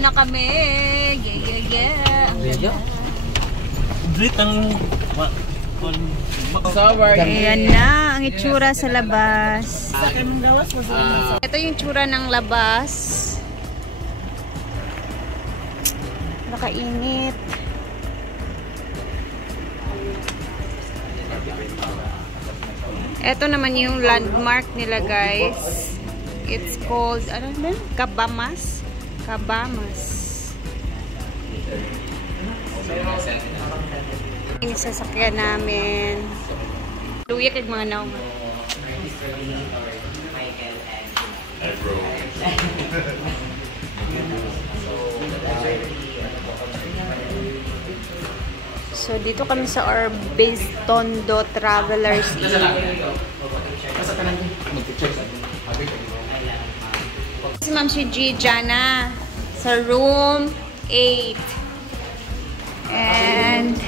Na kami. Yeah. Drit ang ayan na ang itsura sa labas. Ito yung itsura ng labas. Nakainit. Ito naman yung landmark nila, guys. It's called, ano ba? Cabamas. Yung sasakyan namin. Luya kag mga naong. So, dito kami sa Orbistondo Travelers Inn. Si Ma'am si G. Jana sa room 8. And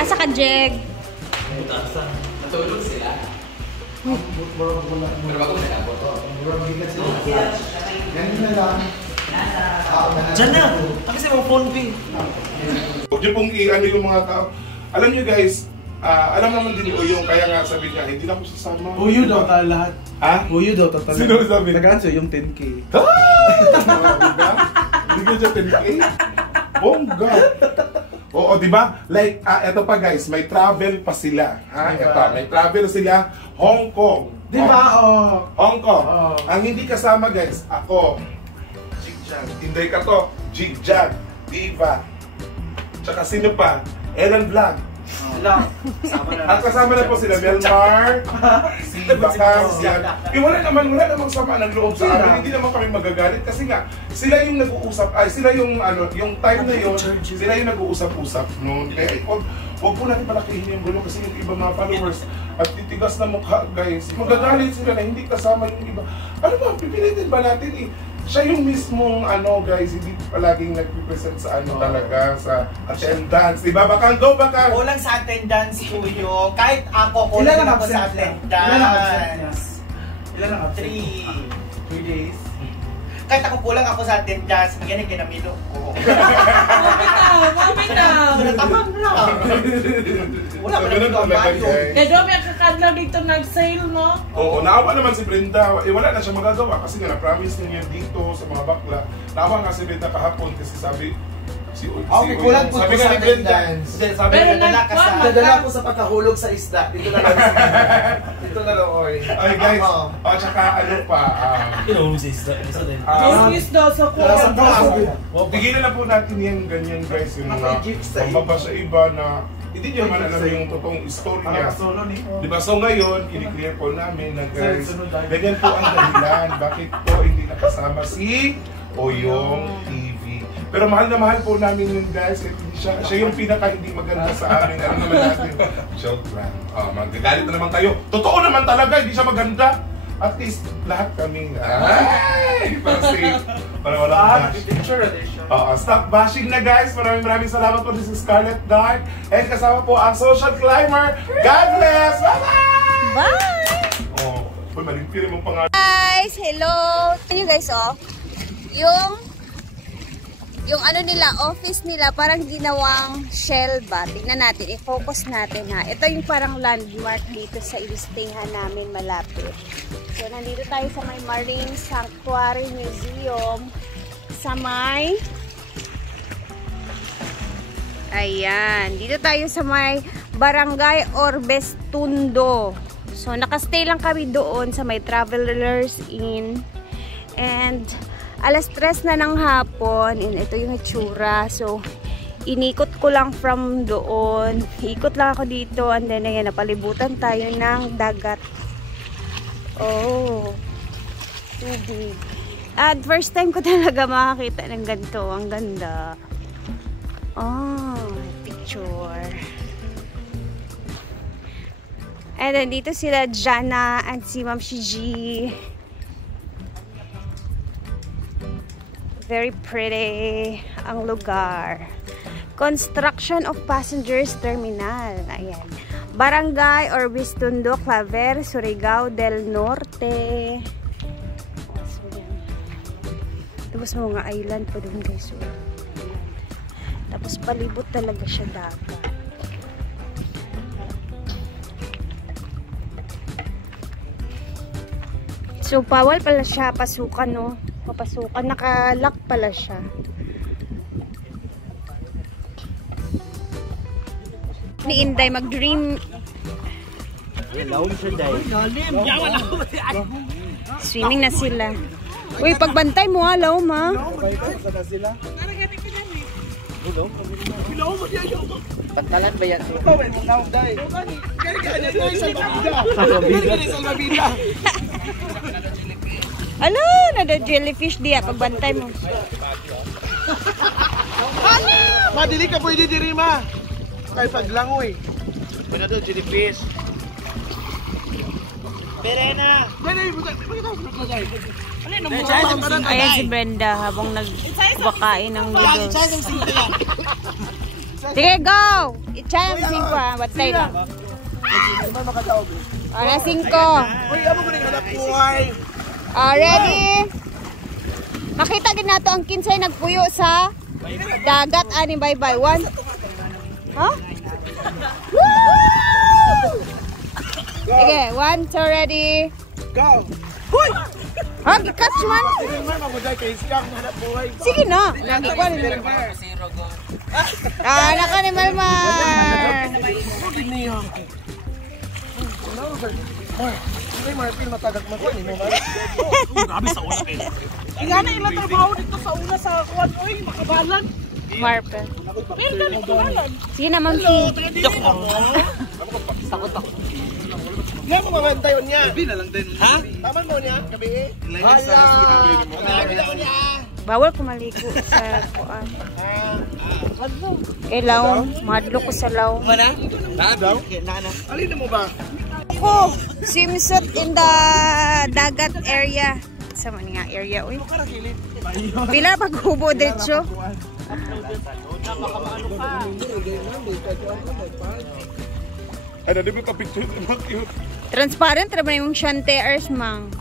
asa ka, Jeg? Natulog sila. Pero bago na ako. Diyan na! Kasi mo phone pay. Huwag niyo pong i-ano yung mga tao. Alam niyo guys, alam naman din o yung kaya nga sabi niya, hindi na ako sasama. Uyo daw ta lahat. Ha? Uyo daw ta talaga. Sino sabi? Nag-answer yung 10K. Hindi ko siya 10K. Bongga. Oo, di ba? Like, eto pa guys, may travel pa sila. Ha? Diba? Eto, may travel sila, Hong Kong. Di ba? Oh. Hong Kong. Oh. Ang hindi kasama guys, ako, Jigjag. Tinday ka to, Jigjag, Diva. Tsaka sino pa? Ellen Vlog. At kasama na po sila, Melmar, si Bakang, si wala namang sama ng loob sa amin. Hindi naman kami magagalit kasi nga sila yung nag-uusap, sila yung yung time na yun, sila yung nag-uusap-usap noon. Kaya wag po natin palakihin yung gulo kasi yung iba mga followers at titigas na mukha guys. Magagalit sila na hindi kasama yung iba. Ano ba, pipilitin ba natin siya yung mismong guys, hindi palaging nag-represent sa talaga, sa attendance. Diba? Bakang go, Bakang! Kulang sa attendance po yun. Kahit ako, kulang ako sa attendance. Ilan ang absent? 3 days. Kahit ako kulang ako sa attendance, magaling kinamilo ko. Mami na! Tamang lang. Wala pa naman ito ang bayo. Kaya doon may kakadlaw dito nag-sale, no? Oo, naawa naman si Brenda. Wala na siya magagawa kasi nga na-promise niya dito sa mga bakla. Naawa nga si Brenda kahapon kasi sabi kulang po sabi sa nga ni Brenda. Sabi Pero nadala ka sa... Nadala ko sa pagkahulog sa isda. Dito na lang. Dito na lang, oy. Ay guys, tsaka ano pa. Pinahulog sa isda. Isa din. Yes, daw sa Tigilan na po natin yan, ganyan guys. Yung mababa sa iba na hindi niyo man alam yung totoong story niya. Diba? So ngayon, i-declare po namin na guys, ganyan po ang dahilan. Bakit po hindi nakasama si Oyong TV. Pero mahal na mahal po namin yun guys. Siya yung pinaka hindi maganda sa amin. Alam naman natin. Joke lang. Magagalit na naman kayo. Totoo naman talaga, hindi siya maganda. At least lahat kami para safe. Para walang bash. Stop bashing na guys. Maraming salamat po. This is Scarlett Dark. And kasama po ang Social Climber. God bless! Bye-bye! Bye! Maligpiri mong pangalan. Guys, hello! Ano guys, yung ano nila, office nila, parang ginawang shell ba? Tignan natin, i-focus natin ha. Ito yung parang landmark dito sa i-stayhan namin malapit. So, nandito tayo sa may Marine Sanctuary Museum. Sa may... Ayan. Dito tayo sa may Barangay Orbistondo. So, nakastay lang kami doon sa may Travelers Inn. And... alas 3 na ng hapon, and ito yung itsura. So, inikot ko lang from doon. Ikot lang ako dito, and then ayan, napalibutan tayo ng dagat. Oh, tubig. At first time ko talaga makakita ng ganito. Ang ganda. Oh, picture. And then dito sila Jana and si Ma'am Shiji. Very pretty ang lugar. Construction of Passengers Terminal. Ayan. Barangay Orbistondo, Claver, Surigao del Norte. So, yan. Tapos mga island pa doon guys. Tapos palibot talaga siya dagat. So bawal pala siya pasukan, no? Papasukan, nakalock pala siya. Ni Inday mag-dream. Swimming na sila. Uy, pagbantay mo alaw ma. Pantalan ba yan? Ano? Nada jellyfish diya pagbantay mo. Madili ka pwede diri ma. Kay paglangoy. Pwede doon jellyfish. Perena. Ayan si Brenda habang nagbakain ng noodles. Sige, go! I-try ang 5 ha. Batay lang. Para 5. Uy, amo ko ning hanap buhay. Ready? Makita din nato ang kinsay nagpuyo sa dagat ani bye-bye. 1. Huh? Woo! Sige, 1, 2, ready. Go. Hoy! Ha, gi-catch man. Sige na. Nagikuan ni Malmar. Naka ni Malmar. Ay, Marpil, matagag mo ko ni mo. Ilan na ilang trabaho dito sa una sa kuwan. Uy, makabalan. Marpel. Pero makabalan. Sige na, Ma'am Fee. Yan mo mamantayon niya. Gabi na lang din. Ha? Taman mo niya, gabi eh. Bawal ko maligo sa kuan. Law, madlo ko sa law. Mana? Daw? Alin mo ba? Ako, swimsuit in the dagat area. Sa man nga area, uy. Pila paghubo dito. Ay, na di ba ka-picture? Cute. Transparent ra ba yung shanteers, mang?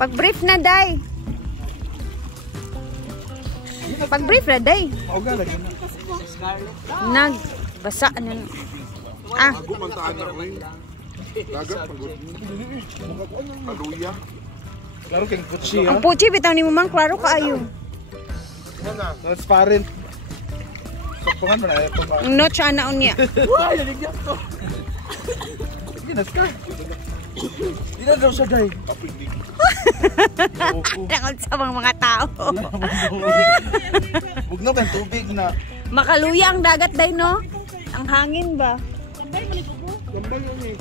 Pag-brief na, day. Pag-brief na, day. Nagbasa na. Ah. Gumantaan na ko eh. Dagat, pagod. Aluya. Klaro kang kutsi ha. Ang puchi, bitaw ni mo, mang. Klaro ka ayo. Transparent. Sopungan mo na ito ba? Ang notch ana unya. Wah, naligyan to. Ginas ka. Di na daw siya, day. Nakal sa mga tao. Huwag na kang tubig na. Makaluya ang dagat, day, no? Ang hangin ba? Gambal yun eh.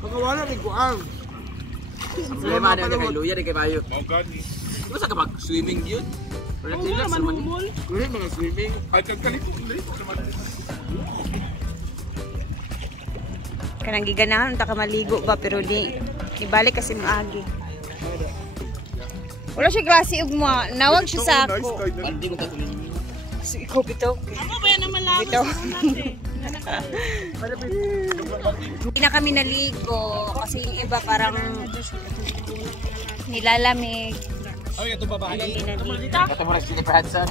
Makawala rin ko ang. Problema na kay Luya, di kay Bayo. Mau gani. Gusto ka mag-swimming yun? Relax naman. Kaya mga swimming. Ay, kagkalito naman. Kanang giganahan, unta ka maligo ba, pero di ibalik kasi maagi. Wala siya klase ugma. Nawag siya sa ako. Hindi mo tatuloy. Ikaw bitaw. Ano ba yan naman lang? Bitaw. Hindi na kami naligo kasi yung iba parang nilalamig. Ay, ito ba ba? Hindi naligo. Ito mo rin si Hudson.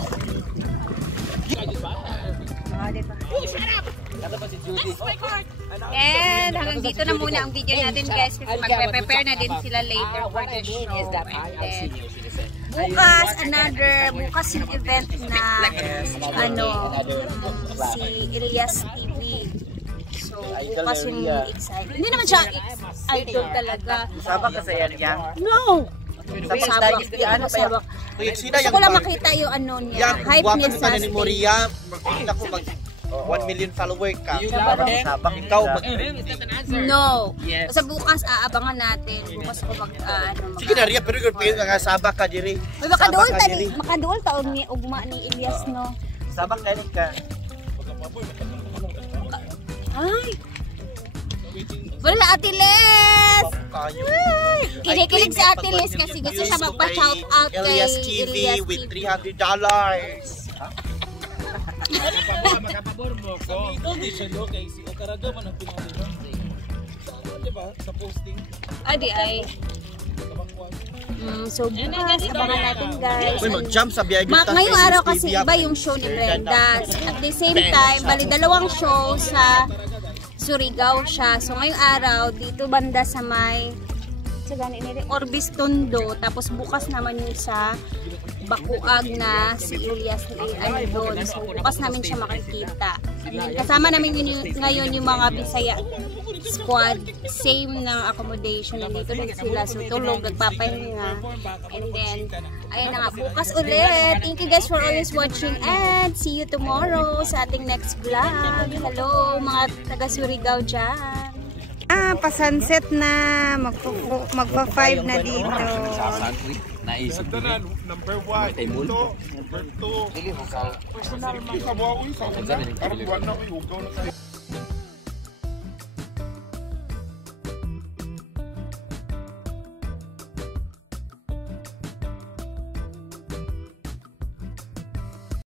Diba? Ito pa si Judy. And hanggang dito na muna ang video natin guys kasi magpe-prepare na din sila later for the show. And then, bukas yung event na si Elias TV. So bukas yung excited. Hindi naman siya idol talaga. Sabak ka sa yan yan. No! Sabak. Sabak. Gusto ko lang makita yung ano niya, hype niya sa stage. Makikita ko mag 1 million follower ka. Sabak ikaw mag. No. Sa bukas aabangan natin. Bukas ko mag Sige na Ria, pero nga sabak ka diri. Uy, makaduol ta og ni ugma ni Elias, no. Sabak ka ka. Ay. Wala Ate Les. Kinikilig si Ate Les kasi gusto siya magpa-shout out kay Elias TV with $300. Makapabor mo ko. Ito di siya do kay si Okaraga man ang pinakita. Di ba? Sa posting. Adi ay. So bukas, abangan natin guys. Mag-jump sa biyag. Ngayong araw kasi iba yung show ni Brenda. At the same time, bali dalawang show sa Surigao siya. So ngayong araw, dito banda sa may Orbis Tondo. Tapos bukas naman yung sa Bakuag na si Elias ay doon. So bukas namin siya makikita. And then, kasama namin ngayon yung mga Bisaya squad. Same ng accommodation. Nandito din sila. So tulog, nagpapahinga. And then, ayun na nga, bukas ulit. Thank you guys for always watching and see you tomorrow sa ating next vlog. Hello mga taga Surigao dyan. Pa-sunset na. Magpa-5 na dito. Naisip ko na, number 1, number 2, personal man. Kabawi, karang buwan na, ugaw na tayo.